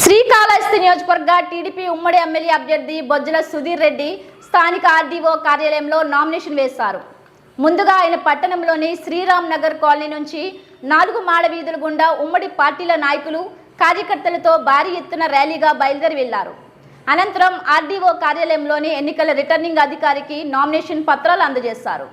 శ్రీకాళహస్తి నియోజకవర్గ టీడీపీ ఉమ్మడి ఎమ్మెల్యే అభ్యర్థి బొజ్జల సుధీర్ రెడ్డి స్థానిక ఆర్డీఓ కార్యాలయంలో నామినేషన్ వేశారు. ముందుగా ఆయన పట్టణంలోని శ్రీరామ్ నగర్ కాలనీ నుంచి నాలుగు మాడ వీధుల గుండా ఉమ్మడి పార్టీల నాయకులు కార్యకర్తలతో భారీ ఎత్తున ర్యాలీగా బయలుదేరి వెళ్ళారు. అనంతరం ఆర్డీఓ కార్యాలయంలోని ఎన్నికల రిటర్నింగ్ అధికారికి నామినేషన్ పత్రాలు అందజేశారు.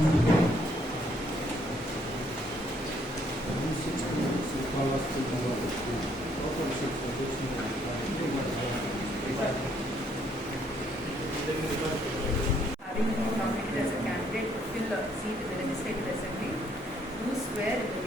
Having been nominated as a candidate to fill a seat in the legislative assembly, do swear